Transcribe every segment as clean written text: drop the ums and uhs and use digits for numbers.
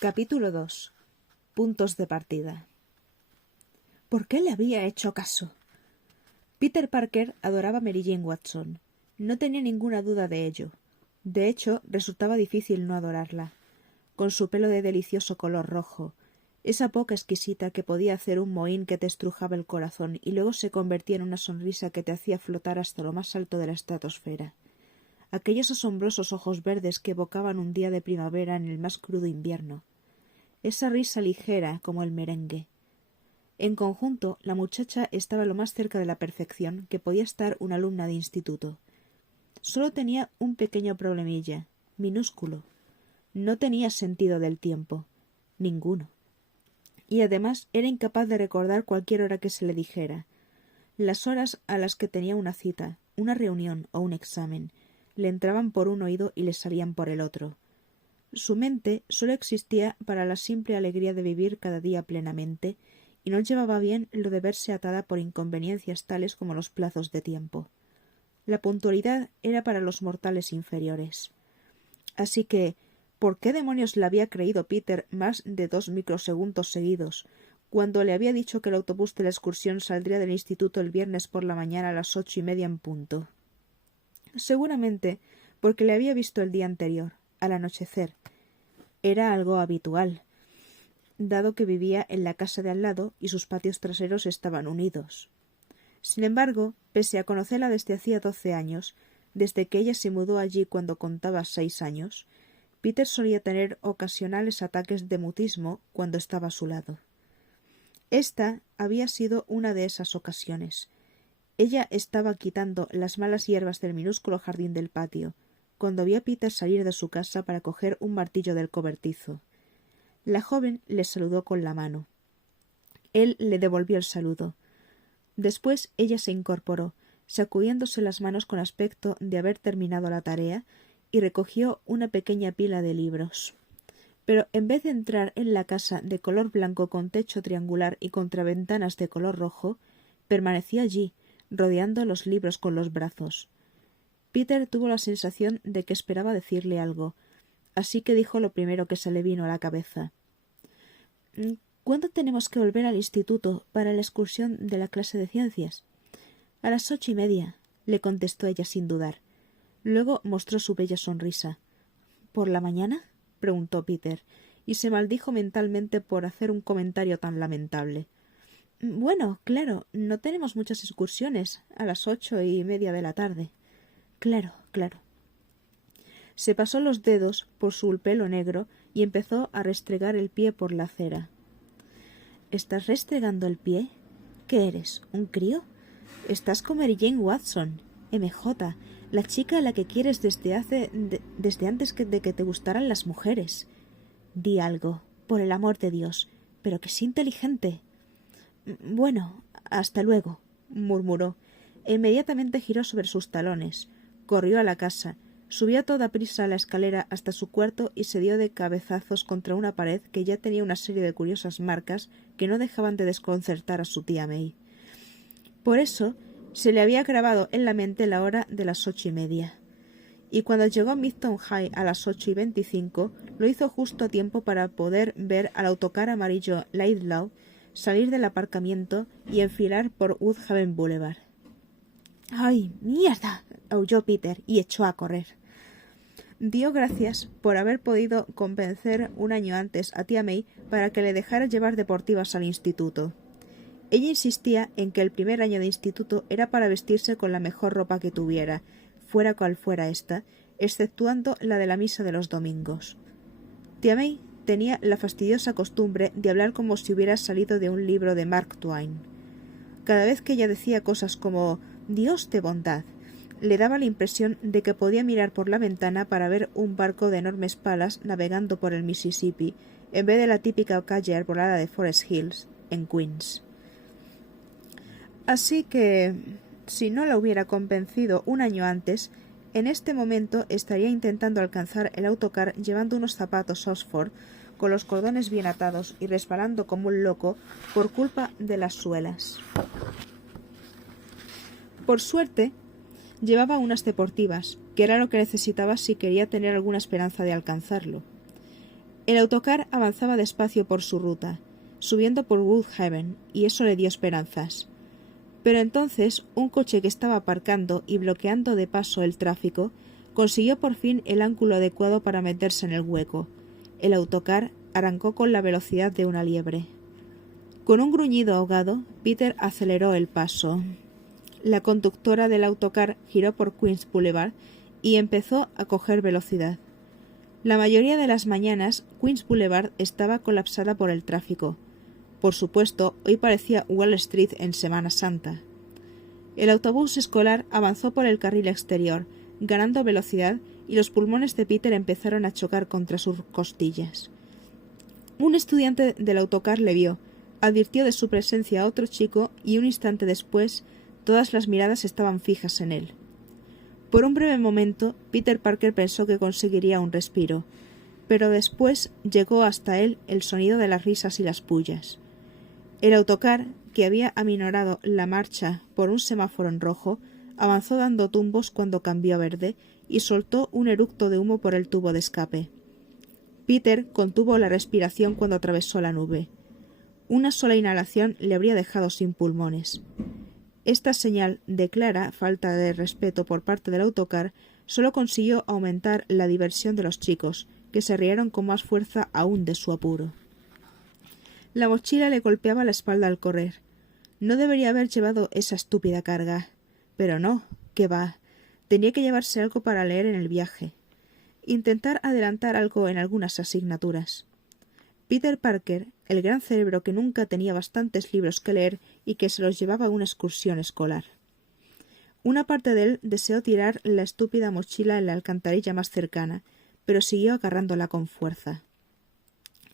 Capítulo 2. Puntos de partida. ¿Por qué le había hecho caso? Peter Parker adoraba a Mary Jane Watson. No tenía ninguna duda de ello. De hecho, resultaba difícil no adorarla. Con su pelo de delicioso color rojo, esa boca exquisita que podía hacer un mohín que te estrujaba el corazón y luego se convertía en una sonrisa que te hacía flotar hasta lo más alto de la estratosfera. Aquellos asombrosos ojos verdes que evocaban un día de primavera en el más crudo invierno. Esa risa ligera como el merengue. En conjunto, la muchacha estaba lo más cerca de la perfección que podía estar una alumna de instituto. Solo tenía un pequeño problemilla, minúsculo. No tenía sentido del tiempo. Ninguno. Y además era incapaz de recordar cualquier hora que se le dijera. Las horas a las que tenía una cita, una reunión o un examen, le entraban por un oído y le salían por el otro. Su mente solo existía para la simple alegría de vivir cada día plenamente, y no llevaba bien lo de verse atada por inconveniencias tales como los plazos de tiempo. La puntualidad era para los mortales inferiores. Así que, ¿por qué demonios le había creído Peter más de 2 microsegundos seguidos, cuando le había dicho que el autobús de la excursión saldría del instituto el viernes por la mañana a las 8:30 en punto? Seguramente porque le había visto el día anterior, al anochecer. Era algo habitual, dado que vivía en la casa de al lado y sus patios traseros estaban unidos. Sin embargo, pese a conocerla desde hacía 12 años, desde que ella se mudó allí cuando contaba 6 años, Peter solía tener ocasionales ataques de mutismo cuando estaba a su lado. Esta había sido una de esas ocasiones. Ella estaba quitando las malas hierbas del minúsculo jardín del patio, cuando vio a Peter salir de su casa para coger un martillo del cobertizo. La joven le saludó con la mano. Él le devolvió el saludo. Después ella se incorporó, sacudiéndose las manos con aspecto de haber terminado la tarea, y recogió una pequeña pila de libros. Pero en vez de entrar en la casa de color blanco con techo triangular y contraventanas de color rojo, permaneció allí, rodeando los libros con los brazos. Peter tuvo la sensación de que esperaba decirle algo, así que dijo lo primero que se le vino a la cabeza. ¿Cuándo tenemos que volver al instituto para la excursión de la clase de ciencias? A las 8:30, le contestó ella sin dudar. Luego mostró su bella sonrisa. ¿Por la mañana? Preguntó Peter, y se maldijo mentalmente por hacer un comentario tan lamentable. Bueno, claro, no tenemos muchas excursiones a las 8:30 de la tarde. Claro, claro. Se pasó los dedos por su pelo negro y empezó a restregar el pie por la acera. ¿Estás restregando el pie? ¿Qué eres, un crío? Estás con Mary Jane Watson, MJ, la chica a la que quieres desde antes de que te gustaran las mujeres. Di algo, por el amor de Dios, pero que es inteligente. Bueno, hasta luego, murmuró. E inmediatamente giró sobre sus talones. Corrió a la casa, subió a toda prisa la escalera hasta su cuarto y se dio de cabezazos contra una pared que ya tenía una serie de curiosas marcas que no dejaban de desconcertar a su tía May. Por eso se le había grabado en la mente la hora de las 8:30. Y cuando llegó a Midtown High a las 8:25, lo hizo justo a tiempo para poder ver al autocar amarillo Laidlaw salir del aparcamiento y enfilar por Woodhaven Boulevard. ¡Ay, mierda! Aulló Peter y echó a correr. Dio gracias por haber podido convencer un año antes a tía May para que le dejara llevar deportivas al instituto. Ella insistía en que el primer año de instituto era para vestirse con la mejor ropa que tuviera, fuera cual fuera ésta, exceptuando la de la misa de los domingos. Tía May tenía la fastidiosa costumbre de hablar como si hubiera salido de un libro de Mark Twain. Cada vez que ella decía cosas como «Dios de bondad», le daba la impresión de que podía mirar por la ventana para ver un barco de enormes palas navegando por el Mississippi, en vez de la típica calle arbolada de Forest Hills, en Queens. Así que, si no la hubiera convencido un año antes, en este momento estaría intentando alcanzar el autocar llevando unos zapatos Oxford con los cordones bien atados y resbalando como un loco por culpa de las suelas. Por suerte, llevaba unas deportivas, que era lo que necesitaba si quería tener alguna esperanza de alcanzarlo. El autocar avanzaba despacio por su ruta, subiendo por Woodhaven, y eso le dio esperanzas. Pero entonces un coche que estaba aparcando y bloqueando de paso el tráfico consiguió por fin el ángulo adecuado para meterse en el hueco. El autocar arrancó con la velocidad de una liebre. Con un gruñido ahogado, Peter aceleró el paso. La conductora del autocar giró por Queens Boulevard y empezó a coger velocidad. La mayoría de las mañanas, Queens Boulevard estaba colapsada por el tráfico. Por supuesto, hoy parecía Wall Street en Semana Santa. El autobús escolar avanzó por el carril exterior, ganando velocidad, y los pulmones de Peter empezaron a chocar contra sus costillas. Un estudiante del autocar le vio, advirtió de su presencia a otro chico y un instante después todas las miradas estaban fijas en él. Por un breve momento, Peter Parker pensó que conseguiría un respiro, pero después llegó hasta él el sonido de las risas y las pullas. El autocar, que había aminorado la marcha por un semáforo en rojo, avanzó dando tumbos cuando cambió a verde y soltó un eructo de humo por el tubo de escape. Peter contuvo la respiración cuando atravesó la nube. Una sola inhalación le habría dejado sin pulmones. Esta señal de clara falta de respeto por parte del autocar solo consiguió aumentar la diversión de los chicos, que se rieron con más fuerza aún de su apuro. La mochila le golpeaba la espalda al correr. No debería haber llevado esa estúpida carga. Pero no, qué va. Tenía que llevarse algo para leer en el viaje. Intentar adelantar algo en algunas asignaturas. Peter Parker, el gran cerebro que nunca tenía bastantes libros que leer y que se los llevaba a una excursión escolar. Una parte de él deseó tirar la estúpida mochila en la alcantarilla más cercana, pero siguió agarrándola con fuerza.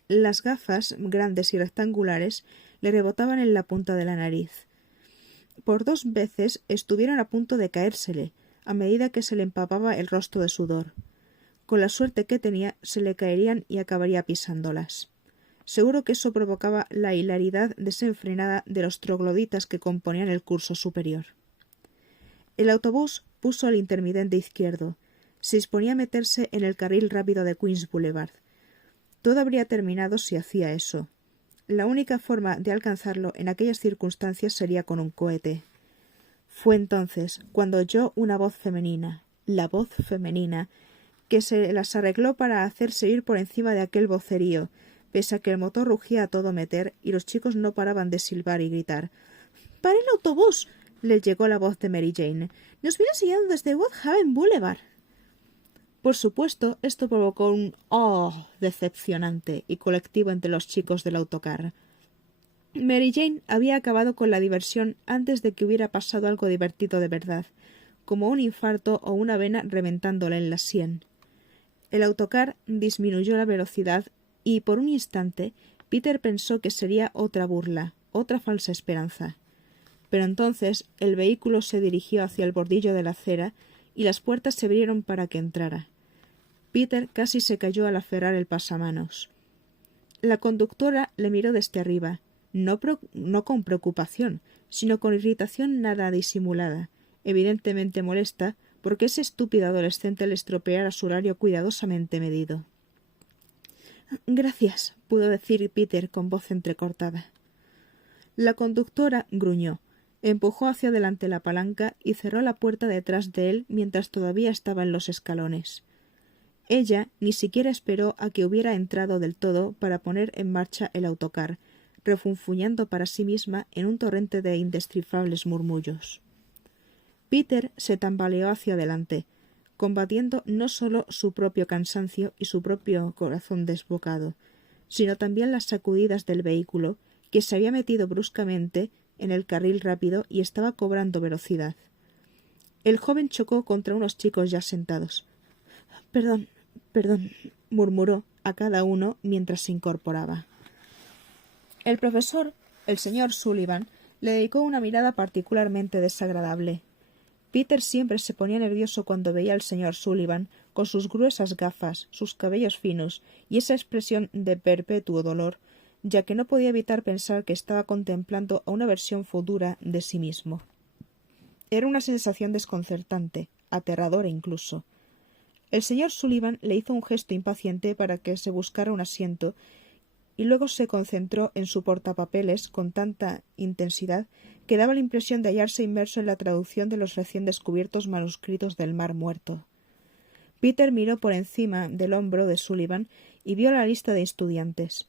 Las gafas, grandes y rectangulares, le rebotaban en la punta de la nariz. Por 2 veces estuvieron a punto de caérsele, a medida que se le empapaba el rostro de sudor. Con la suerte que tenía, se le caerían y acabaría pisándolas. Seguro que eso provocaba la hilaridad desenfrenada de los trogloditas que componían el curso superior. El autobús puso el intermitente izquierdo. Se disponía a meterse en el carril rápido de Queens Boulevard. Todo habría terminado si hacía eso. La única forma de alcanzarlo en aquellas circunstancias sería con un cohete. Fue entonces cuando oyó una voz femenina, la voz femenina, que se las arregló para hacerse ir por encima de aquel vocerío, pese a que el motor rugía a todo meter y los chicos no paraban de silbar y gritar. —¡Pare el autobús! —les llegó la voz de Mary Jane. —Nos viene siguiendo desde Woodhaven Boulevard. Por supuesto, esto provocó un «oh» decepcionante y colectivo entre los chicos del autocar. Mary Jane había acabado con la diversión antes de que hubiera pasado algo divertido de verdad, como un infarto o una vena reventándole en la sien. El autocar disminuyó la velocidad y, por un instante, Peter pensó que sería otra burla, otra falsa esperanza. Pero entonces el vehículo se dirigió hacia el bordillo de la acera y las puertas se abrieron para que entrara. Peter casi se cayó al aferrar el pasamanos. La conductora le miró desde arriba, no con preocupación, sino con irritación nada disimulada, evidentemente molesta porque ese estúpido adolescente le estropeara su horario cuidadosamente medido. —Gracias —pudo decir Peter con voz entrecortada. La conductora gruñó, empujó hacia adelante la palanca y cerró la puerta detrás de él mientras todavía estaba en los escalones. Ella ni siquiera esperó a que hubiera entrado del todo para poner en marcha el autocar, refunfuñando para sí misma en un torrente de indescifrables murmullos. Peter se tambaleó hacia adelante, combatiendo no solo su propio cansancio y su propio corazón desbocado, sino también las sacudidas del vehículo, que se había metido bruscamente en el carril rápido y estaba cobrando velocidad. El joven chocó contra unos chicos ya sentados. —Perdón, murmuró a cada uno mientras se incorporaba. El profesor, el señor Sullivan, le dedicó una mirada particularmente desagradable. Peter siempre se ponía nervioso cuando veía al señor Sullivan, con sus gruesas gafas, sus cabellos finos y esa expresión de perpetuo dolor, ya que no podía evitar pensar que estaba contemplando a una versión futura de sí mismo. Era una sensación desconcertante, aterradora incluso. El señor Sullivan le hizo un gesto impaciente para que se buscara un asiento, y luego se concentró en su portapapeles con tanta intensidad que daba la impresión de hallarse inmerso en la traducción de los recién descubiertos manuscritos del Mar Muerto. Peter miró por encima del hombro de Sullivan y vio la lista de estudiantes.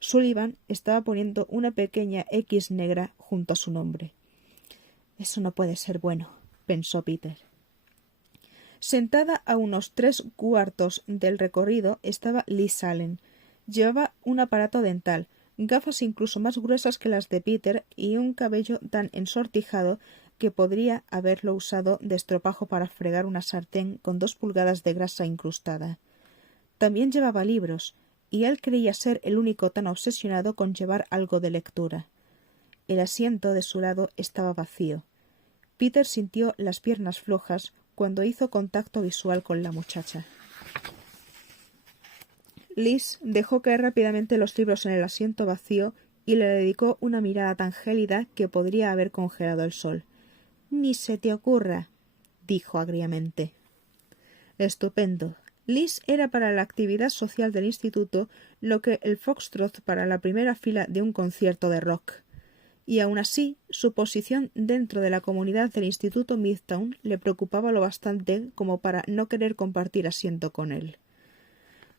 Sullivan estaba poniendo una pequeña X negra junto a su nombre. «Eso no puede ser bueno», pensó Peter. Sentada a unos 3/4 del recorrido estaba Liz Allen. Llevaba un aparato dental, gafas incluso más gruesas que las de Peter y un cabello tan ensortijado que podría haberlo usado de estropajo para fregar una sartén con 2 pulgadas de grasa incrustada. También llevaba libros, y él creía ser el único tan obsesionado con llevar algo de lectura. El asiento de su lado estaba vacío. Peter sintió las piernas flojas cuando hizo contacto visual con la muchacha. Liz dejó caer rápidamente los libros en el asiento vacío y le dedicó una mirada tan gélida que podría haber congelado el sol. «Ni se te ocurra», dijo agriamente. Estupendo. Liz era para la actividad social del instituto lo que el foxtrot para la primera fila de un concierto de rock. Y aun así, su posición dentro de la comunidad del instituto Midtown le preocupaba lo bastante como para no querer compartir asiento con él.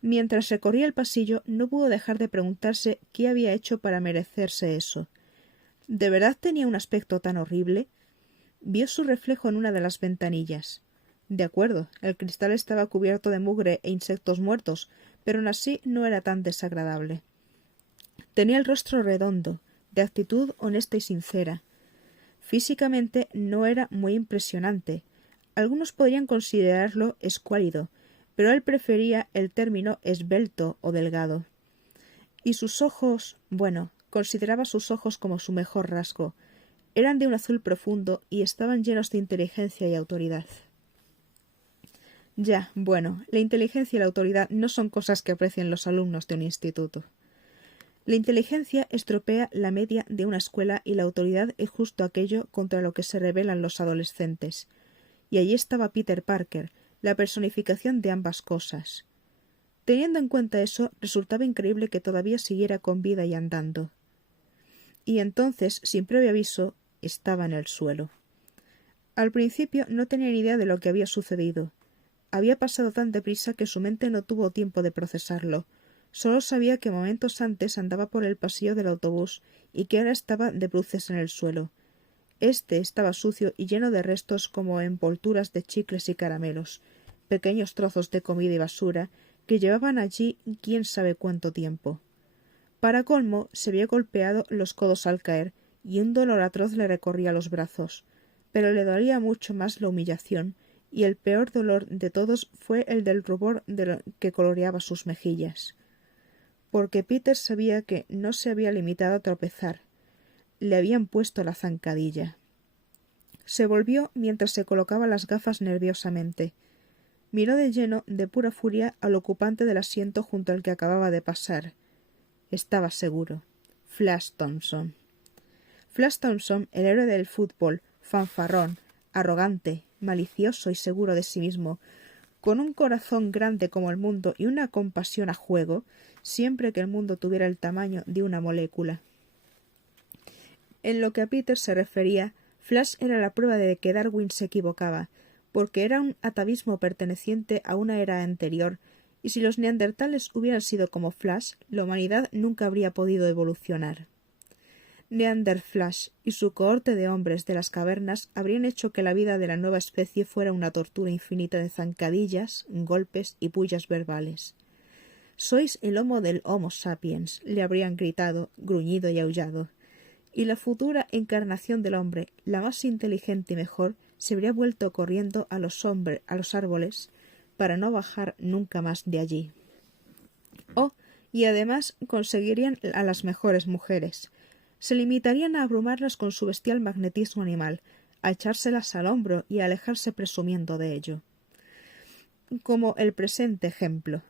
Mientras recorría el pasillo, no pudo dejar de preguntarse qué había hecho para merecerse eso. ¿De verdad tenía un aspecto tan horrible? Vio su reflejo en una de las ventanillas. De acuerdo, el cristal estaba cubierto de mugre e insectos muertos, pero aun así no era tan desagradable. Tenía el rostro redondo, de actitud honesta y sincera. Físicamente no era muy impresionante. Algunos podrían considerarlo escuálido, pero él prefería el término esbelto o delgado. Y sus ojos, bueno, consideraba sus ojos como su mejor rasgo. Eran de un azul profundo y estaban llenos de inteligencia y autoridad. Ya, bueno, la inteligencia y la autoridad no son cosas que aprecian los alumnos de un instituto. La inteligencia estropea la media de una escuela y la autoridad es justo aquello contra lo que se rebelan los adolescentes. Y allí estaba Peter Parker, la personificación de ambas cosas. Teniendo en cuenta eso, resultaba increíble que todavía siguiera con vida y andando. Y entonces, sin previo aviso, estaba en el suelo. Al principio no tenía ni idea de lo que había sucedido. Había pasado tan deprisa que su mente no tuvo tiempo de procesarlo. Solo sabía que momentos antes andaba por el pasillo del autobús y que ahora estaba de bruces en el suelo. Este estaba sucio y lleno de restos como envolturas de chicles y caramelos, pequeños trozos de comida y basura que llevaban allí quién sabe cuánto tiempo. Para colmo, se había golpeado los codos al caer y un dolor atroz le recorría los brazos, pero le dolía mucho más la humillación, y el peor dolor de todos fue el del rubor que coloreaba sus mejillas. Porque Peter sabía que no se había limitado a tropezar. Le habían puesto la zancadilla. Se volvió mientras se colocaba las gafas nerviosamente. Miró de lleno, de pura furia, al ocupante del asiento junto al que acababa de pasar. Estaba seguro. Flash Thompson. Flash Thompson, el héroe del fútbol, fanfarrón, arrogante, malicioso y seguro de sí mismo, con un corazón grande como el mundo y una compasión a juego, siempre que el mundo tuviera el tamaño de una molécula. En lo que a Peter se refería, Flash era la prueba de que Darwin se equivocaba, porque era un atavismo perteneciente a una era anterior, y si los neandertales hubieran sido como Flash, la humanidad nunca habría podido evolucionar. Neanderflash y su cohorte de hombres de las cavernas habrían hecho que la vida de la nueva especie fuera una tortura infinita de zancadillas, golpes y pullas verbales. «Sois el homo del Homo sapiens», le habrían gritado, gruñido y aullado. Y la futura encarnación del hombre, la más inteligente y mejor, se habría vuelto corriendo a los árboles para no bajar nunca más de allí. Oh, y además conseguirían a las mejores mujeres. Se limitarían a abrumarlas con su bestial magnetismo animal, a echárselas al hombro y a alejarse presumiendo de ello. Como el presente ejemplo.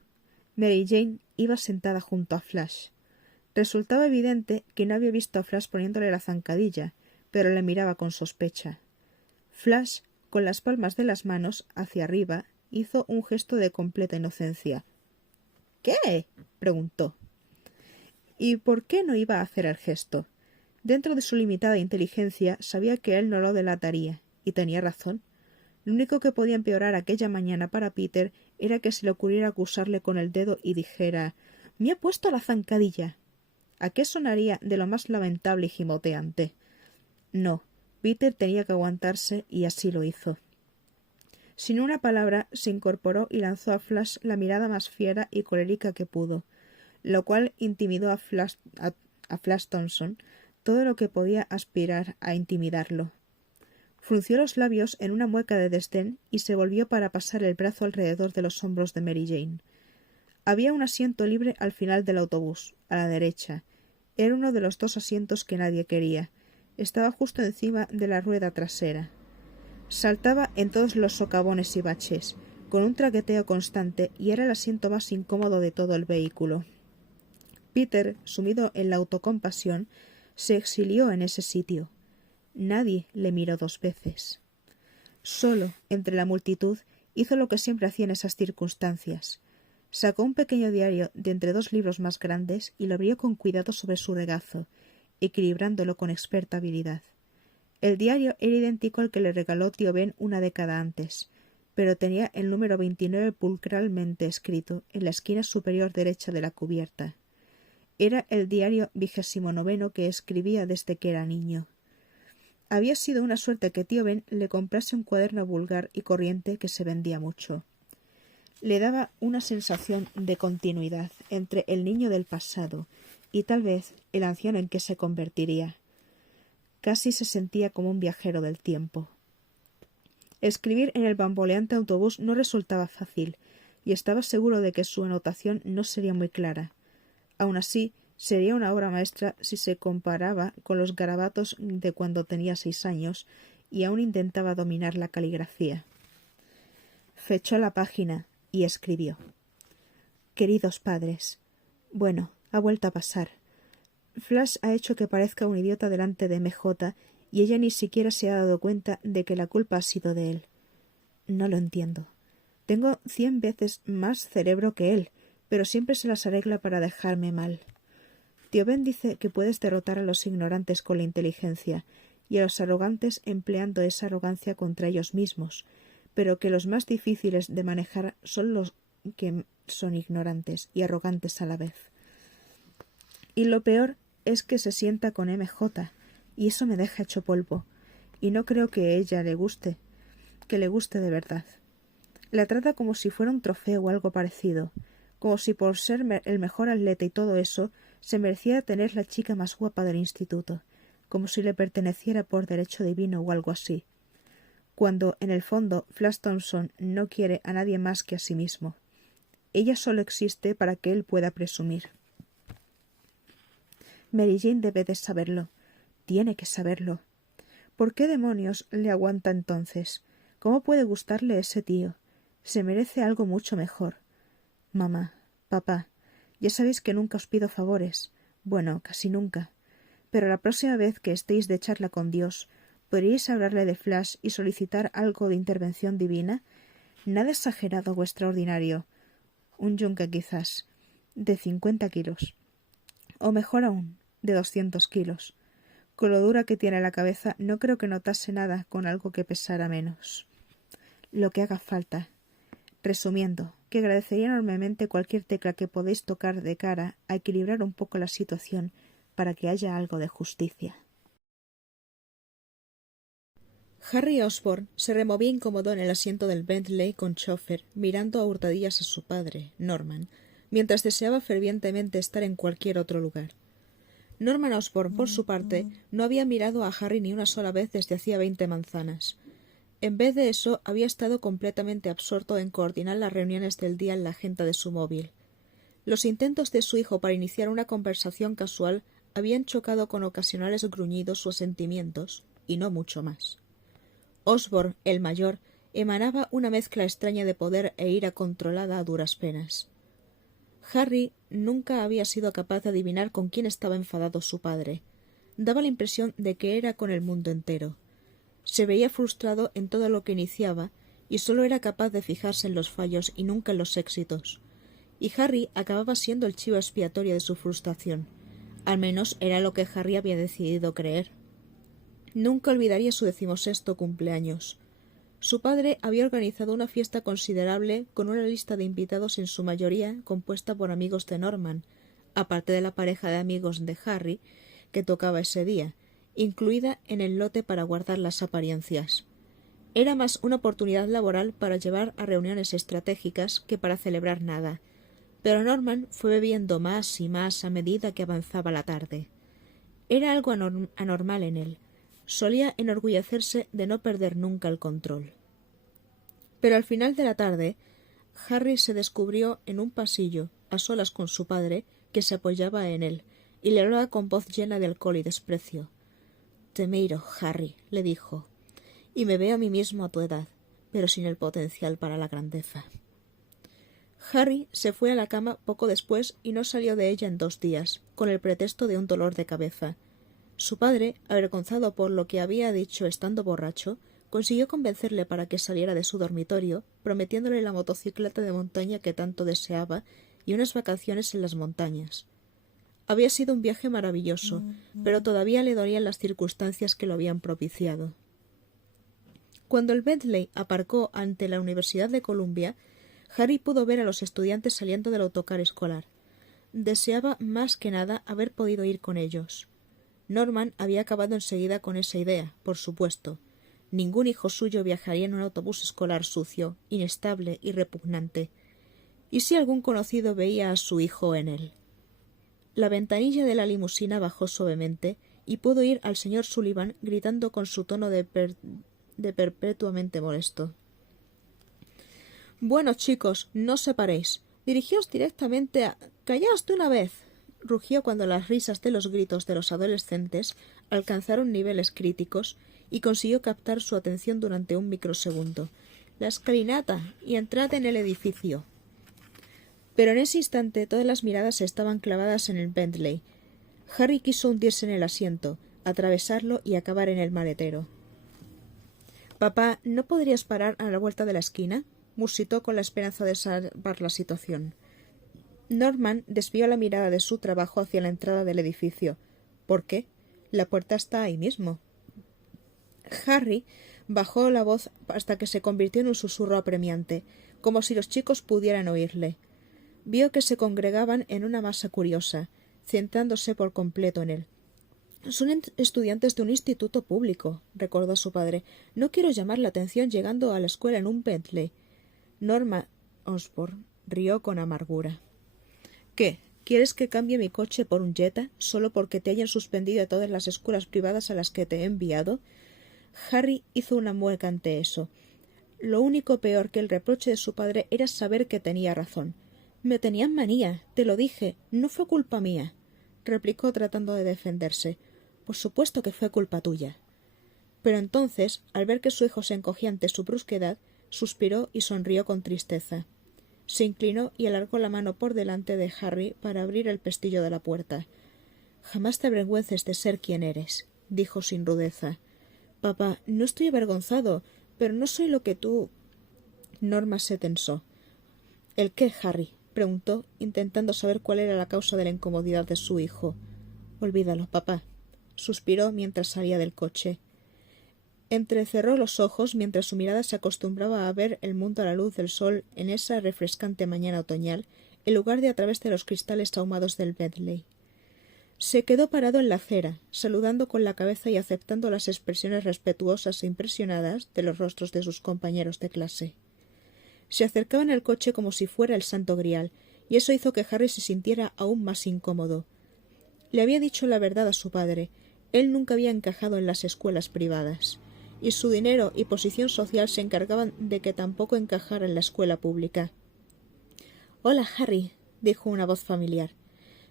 Mary Jane iba sentada junto a Flash. Resultaba evidente que no había visto a Flash poniéndole la zancadilla, pero le miraba con sospecha. Flash, con las palmas de las manos hacia arriba hizo un gesto de completa inocencia. —¿Qué? —preguntó. ¿Y por qué no iba a hacer el gesto? Dentro de su limitada inteligencia sabía que él no lo delataría, y tenía razón. Lo único que podía empeorar aquella mañana para Peter era que se le ocurriera acusarle con el dedo y dijera «Me ha puesto la zancadilla». ¿A qué sonaría de lo más lamentable y gimoteante? No, Peter tenía que aguantarse y así lo hizo. Sin una palabra se incorporó y lanzó a Flash la mirada más fiera y colérica que pudo, lo cual intimidó a Flash Thompson todo lo que podía aspirar a intimidarlo. Frunció los labios en una mueca de desdén y se volvió para pasar el brazo alrededor de los hombros de Mary Jane. Había un asiento libre al final del autobús, a la derecha. Era uno de los 2 asientos que nadie quería. Estaba justo encima de la rueda trasera. Saltaba en todos los socavones y baches, con un traqueteo constante, y era el asiento más incómodo de todo el vehículo. Peter, sumido en la autocompasión, se exilió en ese sitio. Nadie le miró 2 veces. Solo, entre la multitud, hizo lo que siempre hacía en esas circunstancias. Sacó un pequeño diario de entre 2 libros más grandes y lo abrió con cuidado sobre su regazo, equilibrándolo con experta habilidad. El diario era idéntico al que le regaló tío Ben una década antes, pero tenía el número 29 pulcralmente escrito en la esquina superior derecha de la cubierta. Era el diario 29º que escribía desde que era niño. Había sido una suerte que tío Ben le comprase un cuaderno vulgar y corriente que se vendía mucho. Le daba una sensación de continuidad entre el niño del pasado y tal vez el anciano en que se convertiría. Casi se sentía como un viajero del tiempo. Escribir en el bamboleante autobús no resultaba fácil, y estaba seguro de que su anotación no sería muy clara. Aun así, sería una obra maestra si se comparaba con los garabatos de cuando tenía 6 años y aún intentaba dominar la caligrafía. Fechó la página y escribió: «Queridos padres, bueno, ha vuelto a pasar. Flash ha hecho que parezca un idiota delante de MJ y ella ni siquiera se ha dado cuenta de que la culpa ha sido de él. No lo entiendo. Tengo 100 veces más cerebro que él, pero siempre se las arregla para dejarme mal. Tío Ben dice que puedes derrotar a los ignorantes con la inteligencia y a los arrogantes empleando esa arrogancia contra ellos mismos, pero que los más difíciles de manejar son los que son ignorantes y arrogantes a la vez. Y lo peor es que se sienta con MJ, y eso me deja hecho polvo, y no creo que le guste de verdad. La trata como si fuera un trofeo o algo parecido, como si por ser el mejor atleta y todo eso, se mereciera tener la chica más guapa del instituto, como si le perteneciera por derecho divino o algo así, cuando en el fondo Flash Thompson no quiere a nadie más que a sí mismo. Ella solo existe para que él pueda presumir. Mary Jane debe de saberlo. Tiene que saberlo. ¿Por qué demonios le aguanta entonces? ¿Cómo puede gustarle ese tío? Se merece algo mucho mejor. Mamá, papá, ya sabéis que nunca os pido favores. Bueno, casi nunca. Pero la próxima vez que estéis de charla con Dios, ¿podríais hablarle de Flash y solicitar algo de intervención divina? Nada exagerado o extraordinario. Un yunque quizás, de 50 kilos. O mejor aún, de 200 kilos. Con lo dura que tiene la cabeza, no creo que notase nada con algo que pesara menos. Lo que haga falta. Resumiendo, que agradecería enormemente cualquier tecla que podéis tocar de cara a equilibrar un poco la situación para que haya algo de justicia. Harry Osborn se removía incómodo en el asiento del Bentley con chofer, mirando a hurtadillas a su padre, Norman, mientras deseaba fervientemente estar en cualquier otro lugar. Norman Osborn, por su parte, no había mirado a Harry ni una sola vez desde hacía 20 manzanas. En vez de eso, había estado completamente absorto en coordinar las reuniones del día en la agenda de su móvil. Los intentos de su hijo para iniciar una conversación casual habían chocado con ocasionales gruñidos o asentimientos, y no mucho más. Osborn, el mayor, emanaba una mezcla extraña de poder e ira controlada a duras penas. Harry nunca había sido capaz de adivinar con quién estaba enfadado su padre. Daba la impresión de que era con el mundo entero. Se veía frustrado en todo lo que iniciaba y solo era capaz de fijarse en los fallos y nunca en los éxitos. Y Harry acababa siendo el chivo expiatorio de su frustración. Al menos era lo que Harry había decidido creer. Nunca olvidaría su 16º cumpleaños. Su padre había organizado una fiesta considerable con una lista de invitados en su mayoría compuesta por amigos de Norman, aparte de la pareja de amigos de Harry que tocaba ese día, incluida en el lote para guardar las apariencias. Era más una oportunidad laboral para llevar a reuniones estratégicas que para celebrar nada, pero Norman fue bebiendo más y más a medida que avanzaba la tarde. Era algo anormal en él. Solía enorgullecerse de no perder nunca el control. Pero al final de la tarde, Harry se descubrió en un pasillo, a solas con su padre, que se apoyaba en él, y le hablaba con voz llena de alcohol y desprecio. «Te miro, Harry», le dijo, «y me veo a mí mismo a tu edad, pero sin el potencial para la grandeza». Harry se fue a la cama poco después y no salió de ella en 2 días, con el pretexto de un dolor de cabeza. Su padre, avergonzado por lo que había dicho estando borracho, consiguió convencerle para que saliera de su dormitorio, prometiéndole la motocicleta de montaña que tanto deseaba y unas vacaciones en las montañas. Había sido un viaje maravilloso, pero todavía le dolían las circunstancias que lo habían propiciado. Cuando el Bentley aparcó ante la Universidad de Columbia, Harry pudo ver a los estudiantes saliendo del autocar escolar. Deseaba más que nada haber podido ir con ellos. Norman había acabado enseguida con esa idea, por supuesto. Ningún hijo suyo viajaría en un autobús escolar sucio, inestable y repugnante. ¿Y si algún conocido veía a su hijo en él? La ventanilla de la limusina bajó suavemente y pudo oír al señor Sullivan gritando con su tono de perpetuamente molesto. «Bueno, chicos, no os separéis. Dirigíos directamente a... ¡Callaos de una vez!», rugió cuando las risas de los gritos de los adolescentes alcanzaron niveles críticos y consiguió captar su atención durante un microsegundo. «La escalinata, y entrad en el edificio». Pero en ese instante todas las miradas estaban clavadas en el Bentley. Harry quiso hundirse en el asiento, atravesarlo y acabar en el maletero. «Papá, ¿no podrías parar a la vuelta de la esquina?», musitó con la esperanza de salvar la situación. Norman desvió la mirada de su trabajo hacia la entrada del edificio. «¿Por qué? La puerta está ahí mismo». Harry bajó la voz hasta que se convirtió en un susurro apremiante, como si los chicos pudieran oírle. Vio que se congregaban en una masa curiosa, centrándose por completo en él. «Son estudiantes de un instituto público», recordó su padre. «No quiero llamar la atención llegando a la escuela en un Bentley». Norma Osborn rió con amargura. «¿Qué? ¿Quieres que cambie mi coche por un Jetta solo porque te hayan suspendido de todas las escuelas privadas a las que te he enviado?» Harry hizo una mueca ante eso. Lo único peor que el reproche de su padre era saber que tenía razón. «Me tenían manía, te lo dije, no fue culpa mía», replicó tratando de defenderse. «Por supuesto que fue culpa tuya». Pero entonces, al ver que su hijo se encogía ante su brusquedad, suspiró y sonrió con tristeza. Se inclinó y alargó la mano por delante de Harry para abrir el pestillo de la puerta. «Jamás te avergüences de ser quien eres», dijo sin rudeza. «Papá, no estoy avergonzado, pero no soy lo que tú...» Norma se tensó. «¿El qué, Harry?», preguntó, intentando saber cuál era la causa de la incomodidad de su hijo. «Olvídalo, papá», suspiró mientras salía del coche. Entrecerró los ojos mientras su mirada se acostumbraba a ver el mundo a la luz del sol en esa refrescante mañana otoñal, en lugar de a través de los cristales ahumados del Bentley. Se quedó parado en la acera, saludando con la cabeza y aceptando las expresiones respetuosas e impresionadas de los rostros de sus compañeros de clase. Se acercaban al coche como si fuera el Santo Grial, y eso hizo que Harry se sintiera aún más incómodo. Le había dicho la verdad a su padre. Él nunca había encajado en las escuelas privadas, y su dinero y posición social se encargaban de que tampoco encajara en la escuela pública. «Hola, Harry», dijo una voz familiar.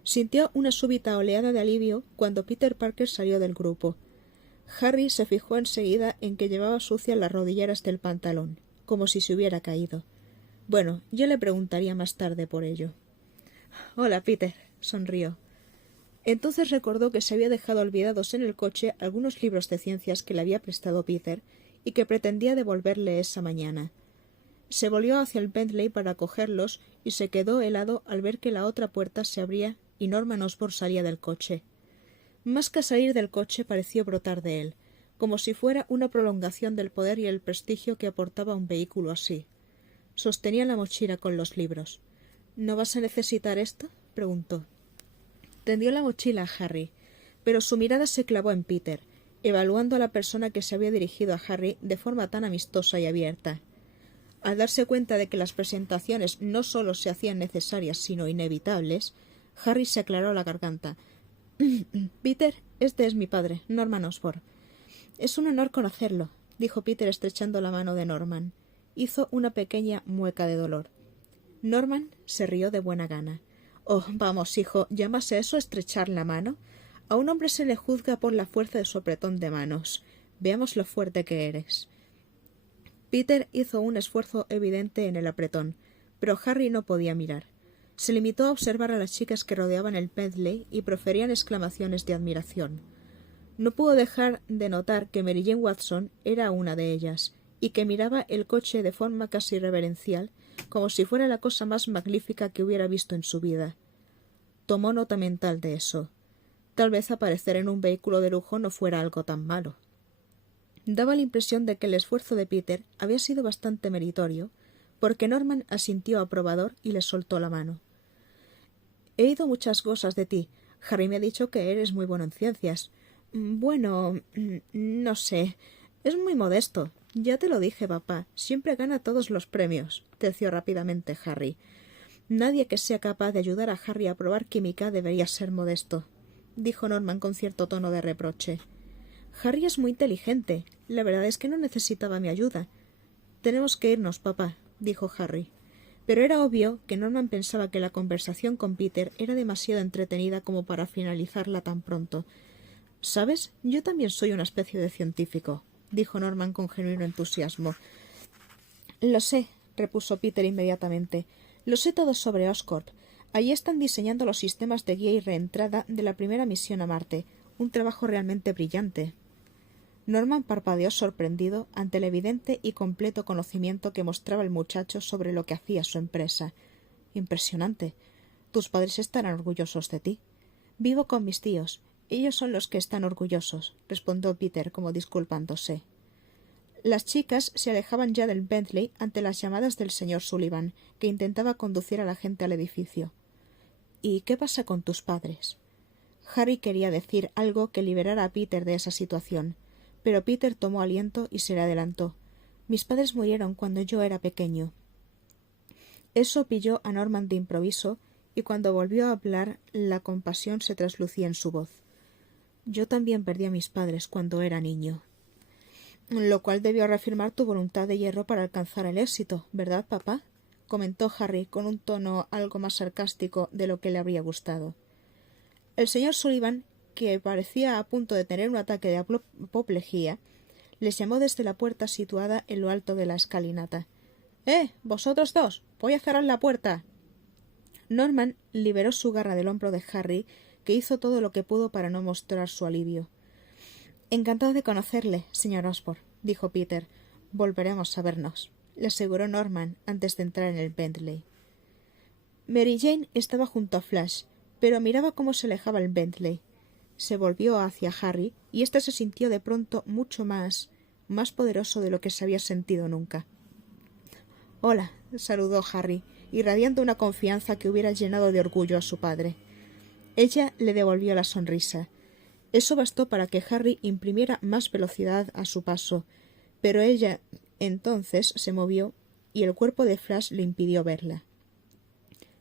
Sintió una súbita oleada de alivio cuando Peter Parker salió del grupo. Harry se fijó enseguida en que llevaba sucias las rodilleras del pantalón, como si se hubiera caído. Bueno, yo le preguntaría más tarde por ello. «Hola, Peter», sonrió. Entonces recordó que se había dejado olvidados en el coche algunos libros de ciencias que le había prestado Peter y que pretendía devolverle esa mañana. Se volvió hacia el Bentley para cogerlos y se quedó helado al ver que la otra puerta se abría y Norman Osborn salía del coche. Más que salir del coche pareció brotar de él, como si fuera una prolongación del poder y el prestigio que aportaba un vehículo así. Sostenía la mochila con los libros. —¿No vas a necesitar esto? —preguntó. Tendió la mochila a Harry, pero su mirada se clavó en Peter, evaluando a la persona que se había dirigido a Harry de forma tan amistosa y abierta. Al darse cuenta de que las presentaciones no solo se hacían necesarias sino inevitables, Harry se aclaró la garganta. —Peter, este es mi padre, Norman Osborn. —Es un honor conocerlo —dijo Peter estrechando la mano de Norman. Hizo una pequeña mueca de dolor. Norman se rió de buena gana. —Oh, vamos, hijo, ¿llamas eso estrechar la mano? A un hombre se le juzga por la fuerza de su apretón de manos. Veamos lo fuerte que eres. Peter hizo un esfuerzo evidente en el apretón, pero Harry no podía mirar. Se limitó a observar a las chicas que rodeaban el Bentley y proferían exclamaciones de admiración. No pudo dejar de notar que Mary Jane Watson era una de ellas, y que miraba el coche de forma casi reverencial, como si fuera la cosa más magnífica que hubiera visto en su vida. Tomó nota mental de eso. Tal vez aparecer en un vehículo de lujo no fuera algo tan malo. Daba la impresión de que el esfuerzo de Peter había sido bastante meritorio, porque Norman asintió aprobador y le soltó la mano. —He oído muchas cosas de ti. Harry me ha dicho que eres muy bueno en ciencias. Bueno, no sé. Es muy modesto. Ya te lo dije, papá. Siempre gana todos los premios —terció rápidamente Harry. Nadie que sea capaz de ayudar a Harry a probar química debería ser modesto —dijo Norman con cierto tono de reproche. Harry es muy inteligente. La verdad es que no necesitaba mi ayuda. Tenemos que irnos, papá —dijo Harry. Pero era obvio que Norman pensaba que la conversación con Peter era demasiado entretenida como para finalizarla tan pronto. —¿Sabes? Yo también soy una especie de científico —dijo Norman con genuino entusiasmo. —Lo sé —repuso Peter inmediatamente—. Lo sé todo sobre Oscorp. Allí están diseñando los sistemas de guía y reentrada de la primera misión a Marte. Un trabajo realmente brillante. Norman parpadeó sorprendido ante el evidente y completo conocimiento que mostraba el muchacho sobre lo que hacía su empresa. Impresionante. Tus padres estarán orgullosos de ti. Vivo con mis tíos. Ellos son los que están orgullosos, respondió Peter como disculpándose. Las chicas se alejaban ya del Bentley ante las llamadas del señor Sullivan, que intentaba conducir a la gente al edificio. —¿Y qué pasa con tus padres? Harry quería decir algo que liberara a Peter de esa situación, pero Peter tomó aliento y se le adelantó. —Mis padres murieron cuando yo era pequeño. Eso pilló a Norman de improviso, y cuando volvió a hablar la compasión se traslucía en su voz. Yo también perdí a mis padres cuando era niño. Lo cual debió reafirmar tu voluntad de hierro para alcanzar el éxito, ¿verdad, papá? Comentó Harry con un tono algo más sarcástico de lo que le habría gustado. El señor Sullivan, que parecía a punto de tener un ataque de apoplejía, les llamó desde la puerta situada en lo alto de la escalinata. Vosotros dos, voy a cerrar la puerta. Norman liberó su garra del hombro de Harry, que hizo todo lo que pudo para no mostrar su alivio. —Encantado de conocerle, señor Osborn —dijo Peter—. Volveremos a vernos —le aseguró Norman antes de entrar en el Bentley. Mary Jane estaba junto a Flash, pero miraba cómo se alejaba el Bentley. Se volvió hacia Harry y éste se sintió de pronto mucho más poderoso de lo que se había sentido nunca. —Hola —saludó Harry, irradiando una confianza que hubiera llenado de orgullo a su padre. Ella le devolvió la sonrisa. Eso bastó para que Harry imprimiera más velocidad a su paso, pero ella entonces se movió y el cuerpo de Flash le impidió verla.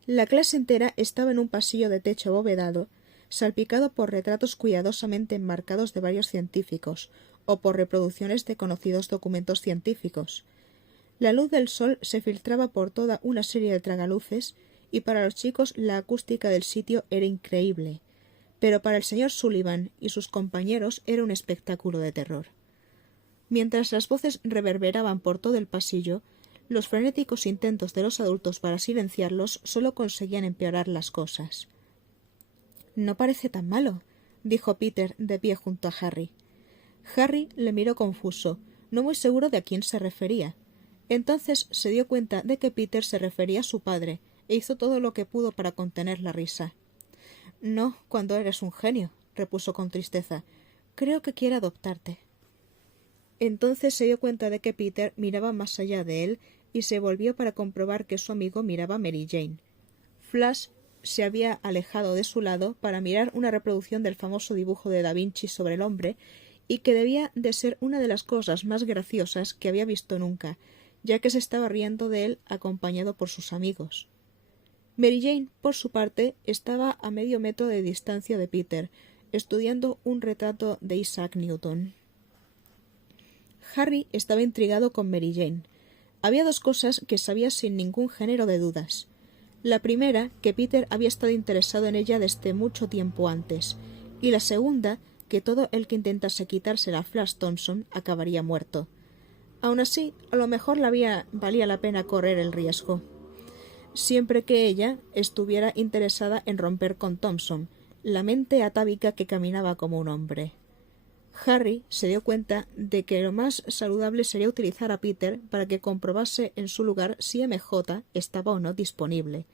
La clase entera estaba en un pasillo de techo abovedado, salpicado por retratos cuidadosamente enmarcados de varios científicos, o por reproducciones de conocidos documentos científicos. La luz del sol se filtraba por toda una serie de tragaluces, y para los chicos la acústica del sitio era increíble, pero para el señor Sullivan y sus compañeros era un espectáculo de terror. Mientras las voces reverberaban por todo el pasillo, los frenéticos intentos de los adultos para silenciarlos solo conseguían empeorar las cosas. —No parece tan malo —dijo Peter de pie junto a Harry. Harry le miró confuso, no muy seguro de a quién se refería. Entonces se dio cuenta de que Peter se refería a su padre, e hizo todo lo que pudo para contener la risa. No, cuando eres un genio, repuso con tristeza. Creo que quiere adoptarte. Entonces se dio cuenta de que Peter miraba más allá de él y se volvió para comprobar que su amigo miraba a Mary Jane. Flash se había alejado de su lado para mirar una reproducción del famoso dibujo de Da Vinci sobre el hombre y que debía de ser una de las cosas más graciosas que había visto nunca, ya que se estaba riendo de él acompañado por sus amigos. Mary Jane, por su parte, estaba a medio metro de distancia de Peter, estudiando un retrato de Isaac Newton. Harry estaba intrigado con Mary Jane. Había dos cosas que sabía sin ningún género de dudas. La primera, que Peter había estado interesado en ella desde mucho tiempo antes, y la segunda, que todo el que intentase quitársela a Flash Thompson acabaría muerto. Aun así, a lo mejor valía la pena correr el riesgo. Siempre que ella estuviera interesada en romper con Thompson, la mente atávica que caminaba como un hombre. Harry se dio cuenta de que lo más saludable sería utilizar a Peter para que comprobase en su lugar si MJ estaba o no disponible.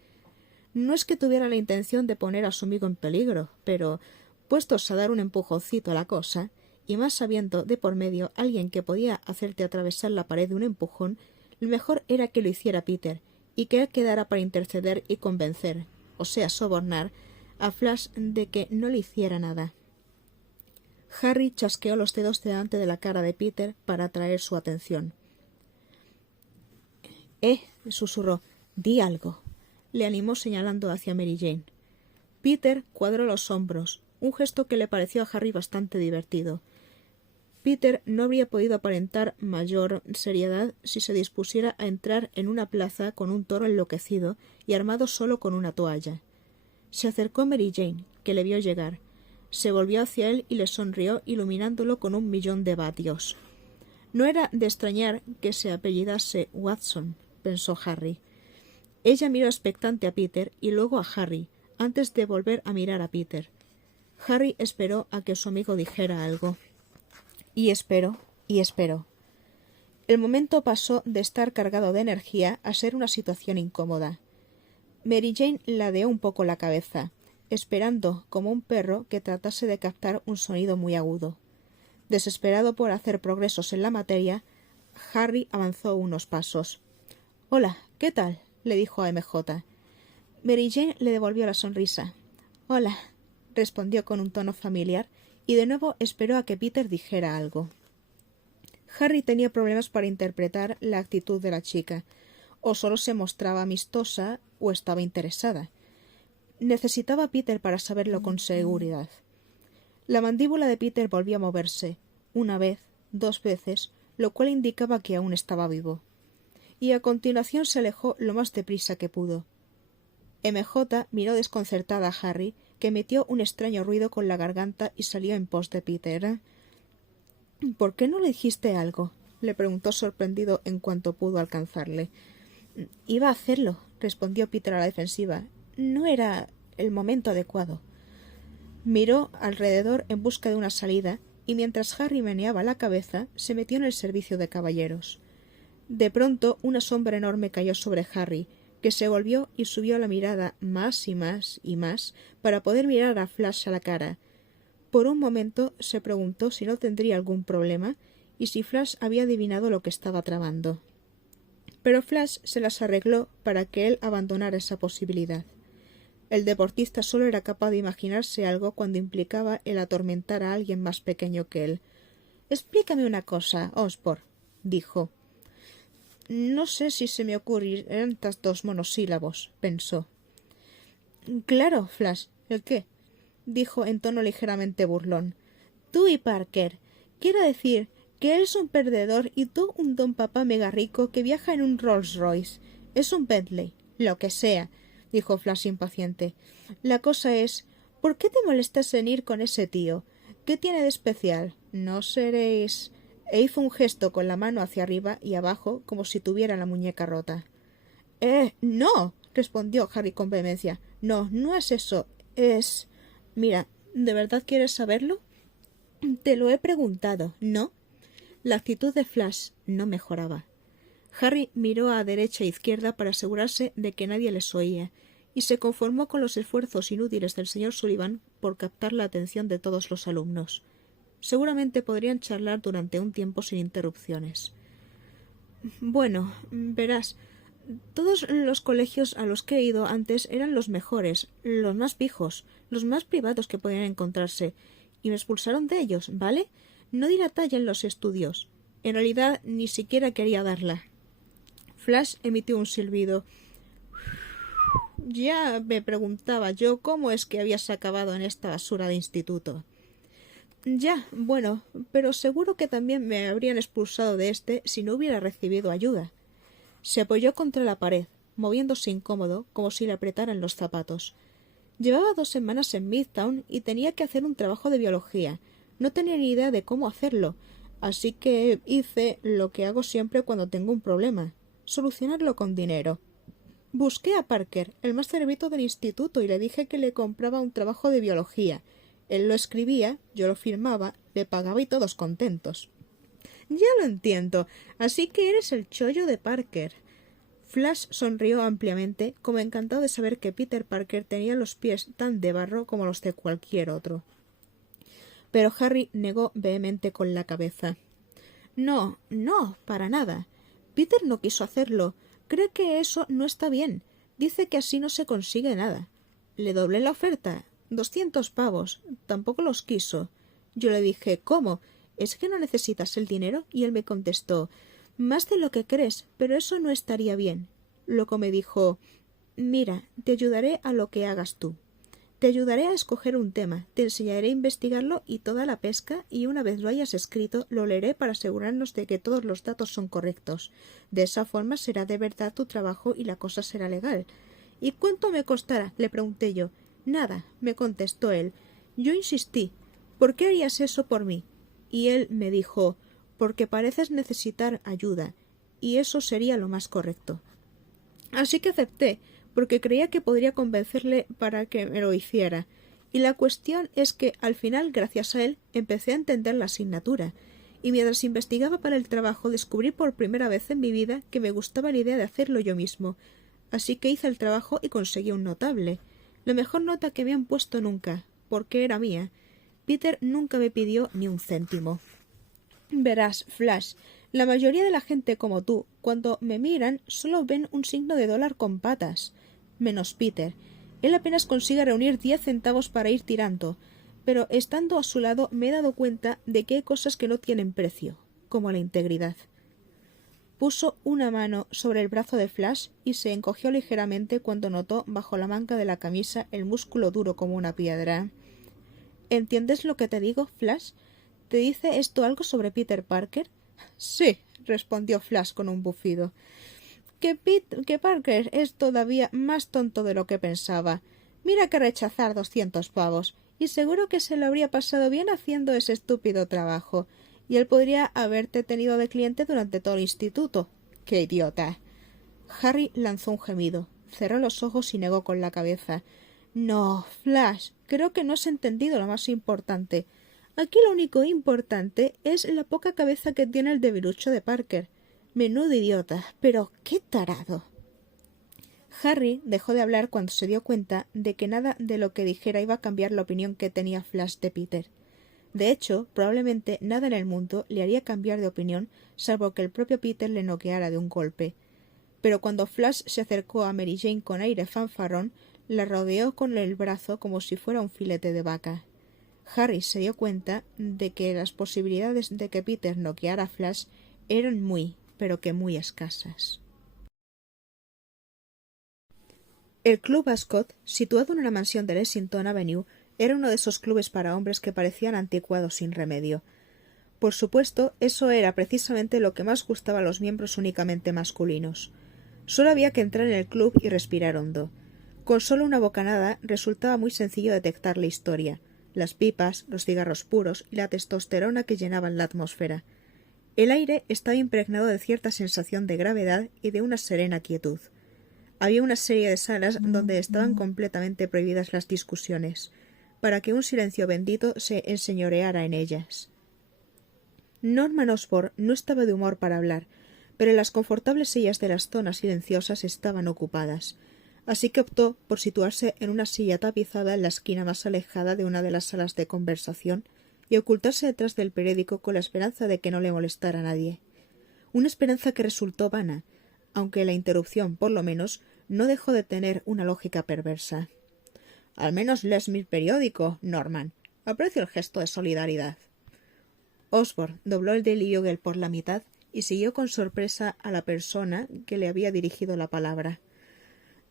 No es que tuviera la intención de poner a su amigo en peligro, pero, puestos a dar un empujoncito a la cosa, y más sabiendo de por medio alguien que podía hacerte atravesar la pared de un empujón, lo mejor era que lo hiciera Peter, y que él quedara para interceder y convencer, o sea, sobornar, a Flash de que no le hiciera nada. Harry chasqueó los dedos delante de la cara de Peter para atraer su atención. Susurró. Di algo. Le animó señalando hacia Mary Jane. Peter cuadró los hombros, un gesto que le pareció a Harry bastante divertido. Peter no habría podido aparentar mayor seriedad si se dispusiera a entrar en una plaza con un toro enloquecido y armado solo con una toalla. Se acercó a Mary Jane, que le vio llegar. Se volvió hacia él y le sonrió, iluminándolo con 1.000.000 de vatios. No era de extrañar que se apellidase Watson, pensó Harry. Ella miró expectante a Peter y luego a Harry, antes de volver a mirar a Peter. Harry esperó a que su amigo dijera algo. Y esperó, y esperó. El momento pasó de estar cargado de energía a ser una situación incómoda. Mary Jane ladeó un poco la cabeza, esperando, como un perro, que tratase de captar un sonido muy agudo. Desesperado por hacer progresos en la materia, Harry avanzó unos pasos. «Hola, ¿qué tal?», le dijo a MJ. Mary Jane le devolvió la sonrisa. «Hola», respondió con un tono familiar, y de nuevo esperó a que Peter dijera algo. Harry tenía problemas para interpretar la actitud de la chica. O solo se mostraba amistosa o estaba interesada. Necesitaba a Peter para saberlo con seguridad. La mandíbula de Peter volvió a moverse, una vez, 2 veces, lo cual indicaba que aún estaba vivo. Y a continuación se alejó lo más deprisa que pudo. MJ miró desconcertada a Harry, que emitió un extraño ruido con la garganta y salió en pos de Peter. «¿Por qué no le dijiste algo?», le preguntó sorprendido en cuanto pudo alcanzarle. «Iba a hacerlo», respondió Peter a la defensiva. «No era el momento adecuado». Miró alrededor en busca de una salida, y mientras Harry meneaba la cabeza, se metió en el servicio de caballeros. De pronto una sombra enorme cayó sobre Harry, que se volvió y subió la mirada más y más y más para poder mirar a Flash a la cara. Por un momento se preguntó si no tendría algún problema y si Flash había adivinado lo que estaba tramando. Pero Flash se las arregló para que él abandonara esa posibilidad. El deportista solo era capaz de imaginarse algo cuando implicaba el atormentar a alguien más pequeño que él. «Explícame una cosa, Osborn», dijo. «No sé si se me ocurrirán estas 2 monosílabos», pensó. «Claro, Flash. ¿El qué?», dijo en tono ligeramente burlón. «Tú y Parker. Quiero decir que él es un perdedor y tú un don papá mega rico que viaja en un Rolls Royce. Es un Bentley. Lo que sea», dijo Flash impaciente. «La cosa es, ¿por qué te molestas en ir con ese tío? ¿Qué tiene de especial? No seréis...» E hizo un gesto con la mano hacia arriba y abajo como si tuviera la muñeca rota. No», respondió Harry con vehemencia. «No, no es eso. Es... Mira, ¿de verdad quieres saberlo?» «Te lo he preguntado, ¿no?» La actitud de Flash no mejoraba. Harry miró a derecha e izquierda para asegurarse de que nadie les oía, y se conformó con los esfuerzos inútiles del señor Sullivan por captar la atención de todos los alumnos. Seguramente podrían charlar durante un tiempo sin interrupciones. Bueno, verás, todos los colegios a los que he ido antes eran los mejores, los más fijos, los más privados que podían encontrarse, y me expulsaron de ellos, ¿vale? No di la talla en los estudios. En realidad, ni siquiera quería darla. Flash emitió un silbido. Ya me preguntaba yo cómo es que habías acabado en esta basura de instituto. Ya, bueno, pero seguro que también me habrían expulsado de este si no hubiera recibido ayuda. Se apoyó contra la pared, moviéndose incómodo, como si le apretaran los zapatos. Llevaba 2 semanas en Midtown y tenía que hacer un trabajo de biología. No tenía ni idea de cómo hacerlo, así que hice lo que hago siempre cuando tengo un problema: solucionarlo con dinero. Busqué a Parker, el más cerebrito del instituto, y le dije que le compraba un trabajo de biología. Él lo escribía, yo lo firmaba, le pagaba y todos contentos. Ya lo entiendo. Así que eres el chollo de Parker. Flash sonrió ampliamente, como encantado de saber que Peter Parker tenía los pies tan de barro como los de cualquier otro. Pero Harry negó vehemente con la cabeza. No, no, para nada. Peter no quiso hacerlo. Cree que eso no está bien. Dice que así no se consigue nada. Le doblé la oferta. 200 pavos. Tampoco los quiso. Yo le dije, ¿cómo? ¿Es que no necesitas el dinero? Y él me contestó, más de lo que crees, pero eso no estaría bien. Luego me dijo, mira, te ayudaré a lo que hagas tú. Te ayudaré a escoger un tema, te enseñaré a investigarlo y toda la pesca, y una vez lo hayas escrito, lo leeré para asegurarnos de que todos los datos son correctos. De esa forma será de verdad tu trabajo y la cosa será legal. ¿Y cuánto me costará? Le pregunté yo. Nada, me contestó él. Yo insistí. ¿Por qué harías eso por mí? Y él me dijo, porque pareces necesitar ayuda, y eso sería lo más correcto. Así que acepté, porque creía que podría convencerle para que me lo hiciera. Y la cuestión es que, al final, gracias a él, empecé a entender la asignatura, y mientras investigaba para el trabajo descubrí por primera vez en mi vida que me gustaba la idea de hacerlo yo mismo. Así que hice el trabajo y conseguí un notable. La mejor nota que me han puesto nunca, porque era mía. Peter nunca me pidió ni un céntimo. Verás, Flash, la mayoría de la gente como tú, cuando me miran, solo ven un signo de dólar con patas. Menos Peter. Él apenas consigue reunir 10 centavos para ir tirando, pero estando a su lado me he dado cuenta de que hay cosas que no tienen precio, como la integridad. Puso una mano sobre el brazo de Flash y se encogió ligeramente cuando notó bajo la manga de la camisa el músculo duro como una piedra. ¿Entiendes lo que te digo, Flash? ¿Te dice esto algo sobre Peter Parker? Sí, respondió Flash con un bufido. Que Parker es todavía más tonto de lo que pensaba. Mira que rechazar 200 pavos. Y seguro que se lo habría pasado bien haciendo ese estúpido trabajo. Y él podría haberte tenido de cliente durante todo el instituto. ¡Qué idiota! Harry lanzó un gemido, cerró los ojos y negó con la cabeza. No, Flash, creo que no has entendido lo más importante. Aquí lo único importante es la poca cabeza que tiene el debilucho de Parker. Menudo idiota, pero qué tarado. Harry dejó de hablar cuando se dio cuenta de que nada de lo que dijera iba a cambiar la opinión que tenía Flash de Peter. De hecho, probablemente nada en el mundo le haría cambiar de opinión, salvo que el propio Peter le noqueara de un golpe. Pero cuando Flash se acercó a Mary Jane con aire fanfarrón, la rodeó con el brazo como si fuera un filete de vaca. Harry se dio cuenta de que las posibilidades de que Peter noqueara a Flash eran muy, pero que muy escasas. El Club Ascot, situado en una mansión de Lexington Avenue, era uno de esos clubes para hombres que parecían anticuados sin remedio. Por supuesto, eso era precisamente lo que más gustaba a los miembros únicamente masculinos. Solo había que entrar en el club y respirar hondo. Con solo una bocanada resultaba muy sencillo detectar la historia, las pipas, los cigarros puros y la testosterona que llenaban la atmósfera. El aire estaba impregnado de cierta sensación de gravedad y de una serena quietud. Había una serie de salas donde estaban completamente prohibidas las discusiones, para que un silencio bendito se enseñoreara en ellas. Norman Osborn no estaba de humor para hablar, pero las confortables sillas de las zonas silenciosas estaban ocupadas, así que optó por situarse en una silla tapizada en la esquina más alejada de una de las salas de conversación y ocultarse detrás del periódico con la esperanza de que no le molestara nadie. Una esperanza que resultó vana, aunque la interrupción, por lo menos, no dejó de tener una lógica perversa. «Al menos lees mi periódico, Norman. Aprecio el gesto de solidaridad». Osborne dobló el Daily Bugle por la mitad y siguió con sorpresa a la persona que le había dirigido la palabra.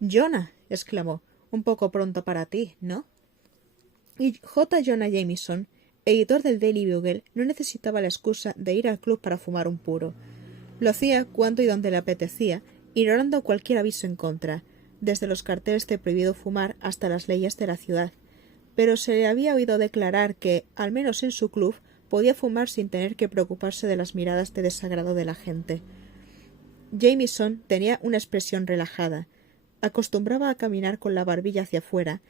«Jonah», exclamó, «un poco pronto para ti, ¿no?» Y J. Jonah Jameson, editor del Daily Bugle, no necesitaba la excusa de ir al club para fumar un puro. Lo hacía cuando y donde le apetecía, ignorando cualquier aviso en contra, desde los carteles de prohibido fumar hasta las leyes de la ciudad. Pero se le había oído declarar que, al menos en su club, podía fumar sin tener que preocuparse de las miradas de desagrado de la gente. Jameson tenía una expresión relajada. Acostumbraba a caminar con la barbilla hacia afuera,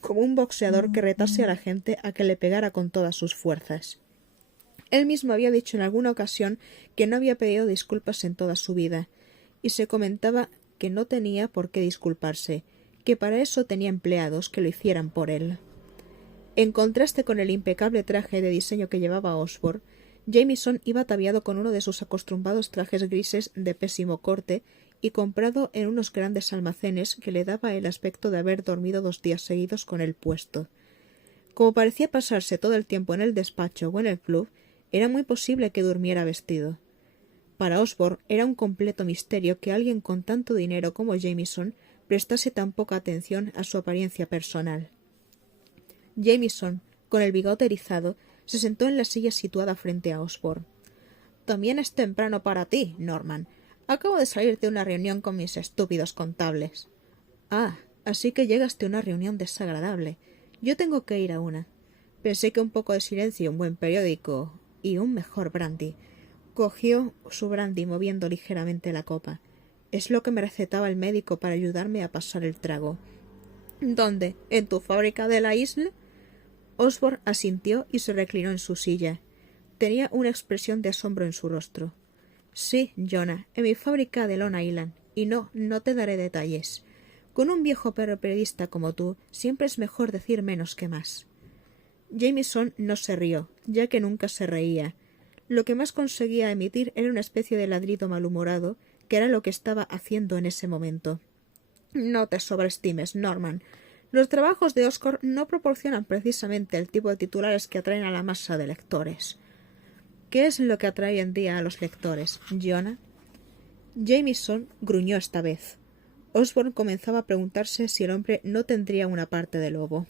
como un boxeador que retase a la gente a que le pegara con todas sus fuerzas. Él mismo había dicho en alguna ocasión que no había pedido disculpas en toda su vida, y se comentaba que no tenía por qué disculparse, que para eso tenía empleados que lo hicieran por él. En contraste con el impecable traje de diseño que llevaba Osborne, Jameson iba ataviado con uno de sus acostumbrados trajes grises de pésimo corte y comprado en unos grandes almacenes que le daba el aspecto de haber dormido 2 días seguidos con él puesto. Como parecía pasarse todo el tiempo en el despacho o en el club, era muy posible que durmiera vestido. Para Osborne era un completo misterio que alguien con tanto dinero como Jameson prestase tan poca atención a su apariencia personal. Jameson, con el bigote erizado, se sentó en la silla situada frente a Osborne. «También es temprano para ti, Norman. Acabo de salir de una reunión con mis estúpidos contables». «Ah, así que llegaste a una reunión desagradable. Yo tengo que ir a una. Pensé que un poco de silencio y un buen periódico y un mejor brandy». Cogió su brandy moviendo ligeramente la copa. «Es lo que me recetaba el médico para ayudarme a pasar el trago». «¿Dónde? ¿En tu fábrica de la isla?» Osborne asintió y se reclinó en su silla. Tenía una expresión de asombro en su rostro. «Sí, Jonah, en mi fábrica de Long Island. Y no te daré detalles. Con un viejo perro periodista como tú, siempre es mejor decir menos que más». Jameson no se rió, ya que nunca se reía. Lo que más conseguía emitir era una especie de ladrido malhumorado, que era lo que estaba haciendo en ese momento. «No te sobreestimes, Norman. Los trabajos de Oscar no proporcionan precisamente el tipo de titulares que atraen a la masa de lectores». «¿Qué es lo que atrae hoy en día a los lectores, Jonah?» Jameson gruñó esta vez. Osborne comenzaba a preguntarse si el hombre no tendría una parte de lobo.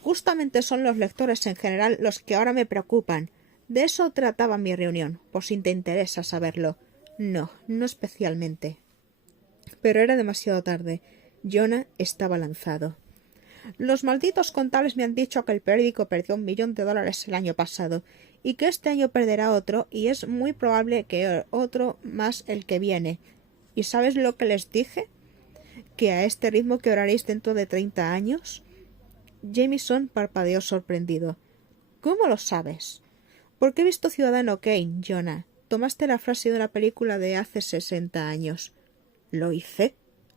«Justamente son los lectores en general los que ahora me preocupan. De eso trataba mi reunión, por si te interesa saberlo». «No especialmente». Pero era demasiado tarde. Jonah estaba lanzado. «Los malditos contables me han dicho que el periódico perdió $1 millón el año pasado, y que este año perderá otro, y es muy probable que otro más el que viene. ¿Y sabes lo que les dije? ¿Que a este ritmo quebraréis dentro de 30 años? Jameson parpadeó sorprendido. «¿Cómo lo sabes?» «Porque he visto Ciudadano Kane, Jonah. Tomaste la frase de una película de hace 60 años. «¿Lo hice?»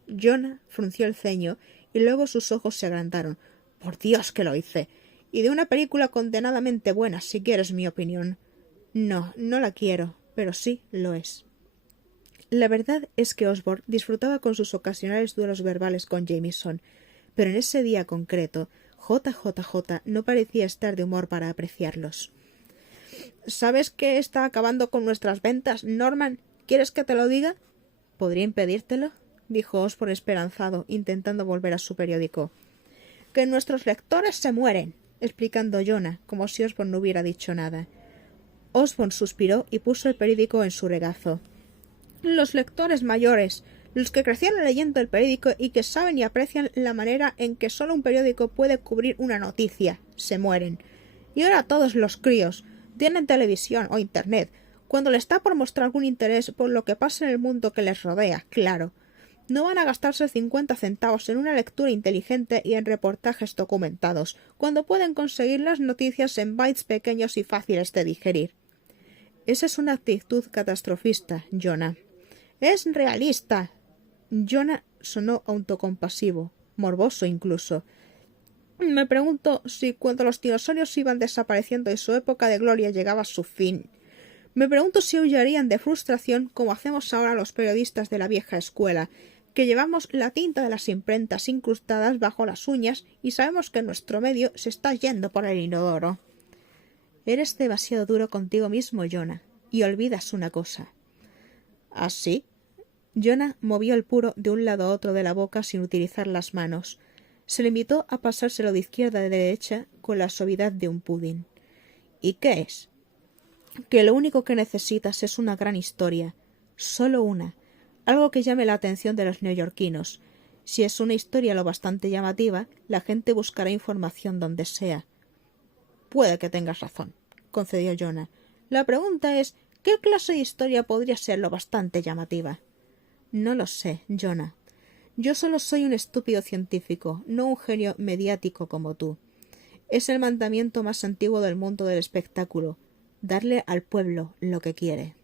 Jonah frunció el ceño y luego sus ojos se agrandaron. «Por Dios que lo hice. Y de una película condenadamente buena, si quieres mi opinión». «No la quiero, pero sí lo es». La verdad es que Osborne disfrutaba con sus ocasionales duelos verbales con Jameson, pero en ese día concreto, JJJ no parecía estar de humor para apreciarlos. «¿Sabes qué está acabando con nuestras ventas, Norman? ¿Quieres que te lo diga?» «¿Podría impedírtelo?», dijo Osborne esperanzado, intentando volver a su periódico. «Que nuestros lectores se mueren», explicando Jonah, como si Osborne no hubiera dicho nada. Osborne suspiró y puso el periódico en su regazo. «Los lectores mayores, los que crecieron leyendo el periódico y que saben y aprecian la manera en que solo un periódico puede cubrir una noticia, se mueren. Y ahora todos los críos tienen televisión o internet, cuando les está por mostrar algún interés por lo que pasa en el mundo que les rodea, claro. No van a gastarse 50 centavos en una lectura inteligente y en reportajes documentados, cuando pueden conseguir las noticias en bytes pequeños y fáciles de digerir». «Esa es una actitud catastrofista, Jonah». Es realista. Jonah sonó autocompasivo, morboso incluso. Me pregunto si cuando los dinosaurios iban desapareciendo y su época de gloria llegaba a su fin, me pregunto si aullarían de frustración como hacemos ahora los periodistas de la vieja escuela, que llevamos la tinta de las imprentas incrustadas bajo las uñas y sabemos que nuestro medio se está yendo por el inodoro. Eres demasiado duro contigo mismo, Jonah, y olvidas una cosa. ¿Ah, sí? Jonah movió el puro de un lado a otro de la boca sin utilizar las manos. Se limitó a pasárselo de izquierda a derecha con la suavidad de un pudín. ¿Y qué es? Que lo único que necesitas es una gran historia. Solo una. Algo que llame la atención de los neoyorquinos. Si es una historia lo bastante llamativa, la gente buscará información donde sea. Puede que tengas razón, concedió Jonah. La pregunta es, ¿qué clase de historia podría ser lo bastante llamativa? No lo sé, Jonah. Yo solo soy un estúpido científico, no un genio mediático como tú. Es el mandamiento más antiguo del mundo del espectáculo, darle al pueblo lo que quiere.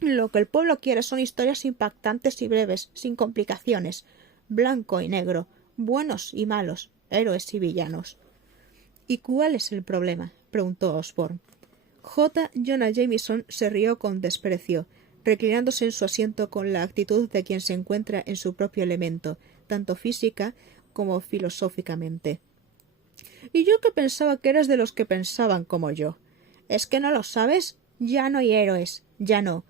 Lo que el pueblo quiere son historias impactantes y breves, sin complicaciones, blanco y negro, buenos y malos, héroes y villanos. ¿Y cuál es el problema?, preguntó Osborne. J. Jonah Jameson se rió con desprecio, reclinándose en su asiento con la actitud de quien se encuentra en su propio elemento, tanto física como filosóficamente. Y yo que pensaba que eras de los que pensaban como yo. ¿Es que no lo sabes? Ya no hay héroes, ya no.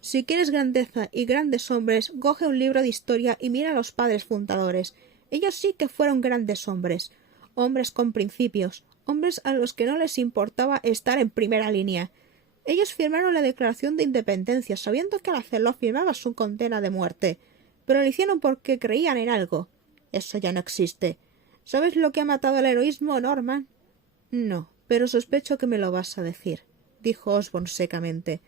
Si quieres grandeza y grandes hombres, coge un libro de historia y mira a los padres fundadores. Ellos sí que fueron grandes hombres, hombres con principios, hombres a los que no les importaba estar en primera línea. Ellos firmaron la Declaración de Independencia, sabiendo que al hacerlo firmaba su condena de muerte, pero lo hicieron porque creían en algo. Eso ya no existe. ¿Sabes lo que ha matado el heroísmo, Norman? No, pero sospecho que me lo vas a decir, dijo Osborne secamente.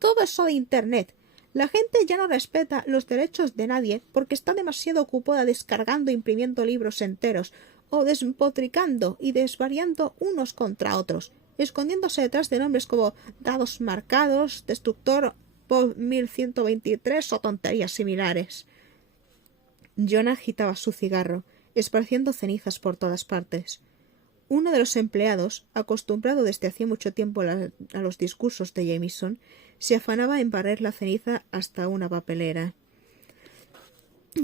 Todo eso de Internet. La gente ya no respeta los derechos de nadie porque está demasiado ocupada descargando e imprimiendo libros enteros, o despotricando y desvariando unos contra otros, escondiéndose detrás de nombres como dados marcados, destructor Pod 1123 o tonterías similares. Jonah agitaba su cigarro, esparciendo cenizas por todas partes. Uno de los empleados, acostumbrado desde hacía mucho tiempo a los discursos de Jameson, se afanaba en barrer la ceniza hasta una papelera.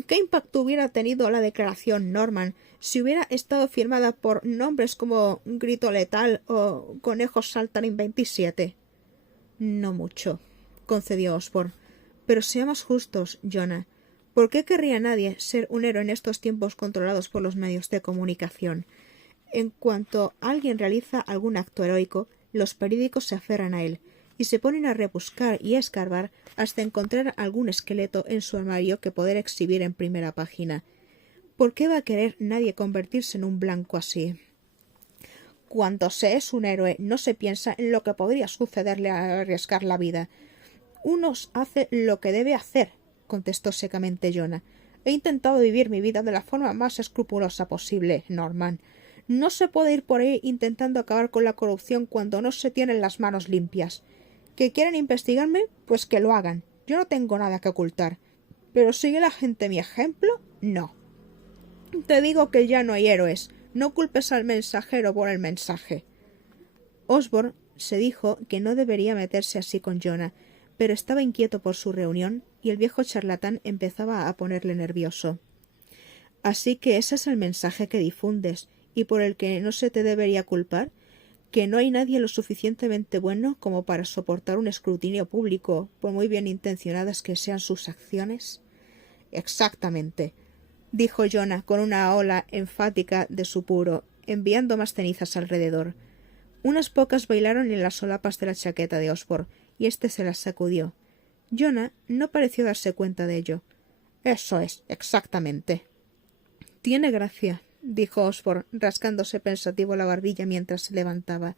¿Qué impacto hubiera tenido la declaración, Norman, si hubiera estado firmada por nombres como Grito Letal o Conejo Saltarín 27? No mucho, concedió Osborne. Pero seamos justos, Jonah. ¿Por qué querría nadie ser un héroe en estos tiempos controlados por los medios de comunicación? En cuanto alguien realiza algún acto heroico, los periódicos se aferran a él y se ponen a rebuscar y a escarbar hasta encontrar algún esqueleto en su armario que poder exhibir en primera página. ¿Por qué va a querer nadie convertirse en un blanco así? Cuando se es un héroe no se piensa en lo que podría sucederle al arriesgar la vida. Uno hace lo que debe hacer, contestó secamente Jonah. He intentado vivir mi vida de la forma más escrupulosa posible, Norman. No se puede ir por ahí intentando acabar con la corrupción cuando no se tienen las manos limpias. ¿Que quieren investigarme? Pues que lo hagan. Yo no tengo nada que ocultar. ¿Pero sigue la gente mi ejemplo? No. Te digo que ya no hay héroes. No culpes al mensajero por el mensaje. Osborne se dijo que no debería meterse así con Jonah, pero estaba inquieto por su reunión y el viejo charlatán empezaba a ponerle nervioso. Así que ese es el mensaje que difundes y por el que no se te debería culpar, que no hay nadie lo suficientemente bueno como para soportar un escrutinio público, por muy bien intencionadas que sean sus acciones. Exactamente, dijo Jonah con una ola enfática de su puro, enviando más cenizas alrededor. Unas pocas bailaron en las solapas de la chaqueta de Osborne, y éste se las sacudió. Jonah no pareció darse cuenta de ello. Eso es, exactamente. Tiene gracia, dijo Osborne, rascándose pensativo la barbilla mientras se levantaba.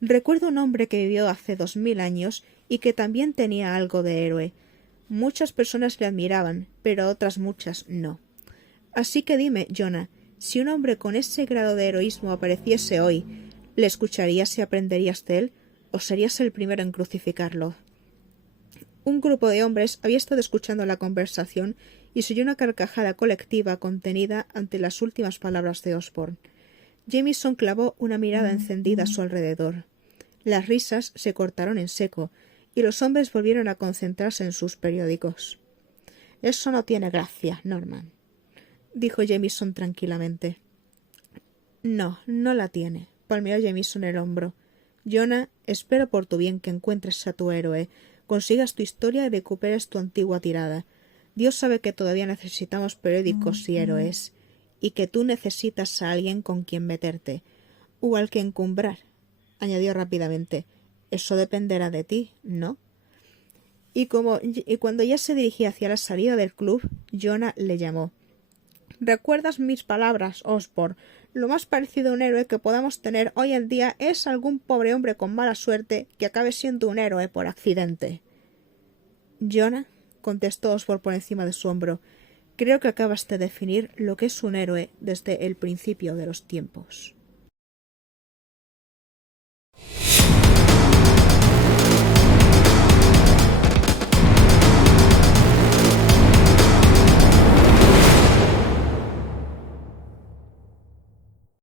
Recuerdo un hombre que vivió hace 2000 años y que también tenía algo de héroe. Muchas personas le admiraban, pero otras muchas no. Así que dime, Jonah, si un hombre con ese grado de heroísmo apareciese hoy, ¿le escucharías y aprenderías de él, o serías el primero en crucificarlo? Un grupo de hombres había estado escuchando la conversación y se oyó una carcajada colectiva contenida ante las últimas palabras de Osborne. Jameson clavó una mirada encendida a su alrededor. Las risas se cortaron en seco y los hombres volvieron a concentrarse en sus periódicos. «Eso no tiene gracia, Norman», dijo Jameson tranquilamente. «No, no la tiene», palmeó Jameson el hombro. «Jonah, espero por tu bien que encuentres a tu héroe, consigas tu historia y recuperes tu antigua tirada. Dios sabe que todavía necesitamos periódicos y héroes, y que tú necesitas a alguien con quien meterte, o al que encumbrar», añadió rápidamente. «Eso dependerá de ti, ¿no?» Y cuando ya se dirigía hacia la salida del club, Jonah le llamó. «¿Recuerdas mis palabras, Osborne? Lo más parecido a un héroe que podamos tener hoy en día es algún pobre hombre con mala suerte que acabe siendo un héroe por accidente». «Jonah», contestó Osborne por encima de su hombro, «creo que acabas de definir lo que es un héroe desde el principio de los tiempos».